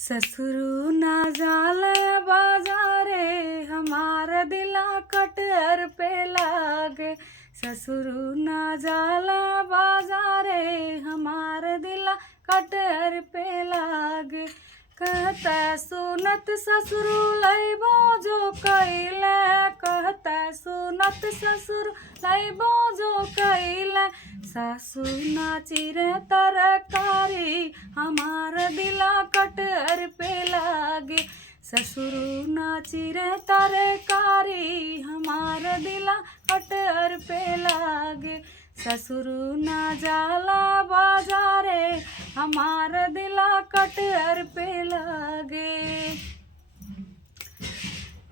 ससुरु ना जाला बाजारे हमार दिला कटहर पे लागे। ससुरु ना जाला बाजारे हमार दिला कटहर पे लागे। कहता सुनत ससुरु लैबो जो कैले, कहता सुनत ससुरु लैबो जो कैले। सासु नाची रे तरकारी हमार दिला कटहर पे लागे। ससुरु नाची रे तरकारी हमार दिला कटहर पे लागे। ससुरु ना जाला बाजारे हमार दिला कटहर पे लागे।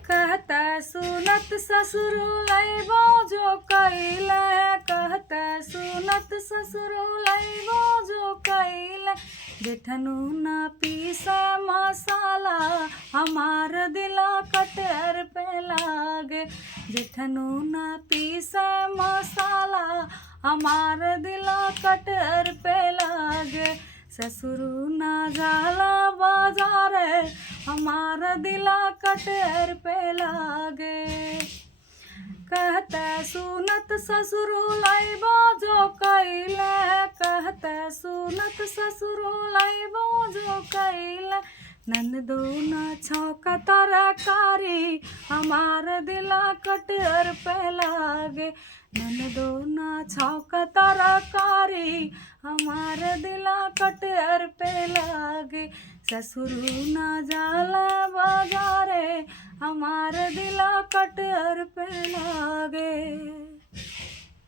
कहता सुनत ससुरु लैबो जो कैले, कहता सुनत ससुरु लैबो जो कैले। जेठनु ना पीसा मसाला हमार दिला कटहर पे लागे। जेठनु ना पीसा मसाला हमार दिला कटहर पे लागे। ससुरु ना जाला बाजारे हमार दिला कटहर पे लागे। कहता सुनत ससुरु लैबो जो कैले, कहता सुनत ससुरु लैबो जो कैले। ननदो ना छौका तरकारी हमार दिला कटहर पे लागे। ननदो ना छौका तरकारी हमार दिला कटहर पे लागे। ससुरु ना जाला बाजारे हमार दिला कटहर पे लागे।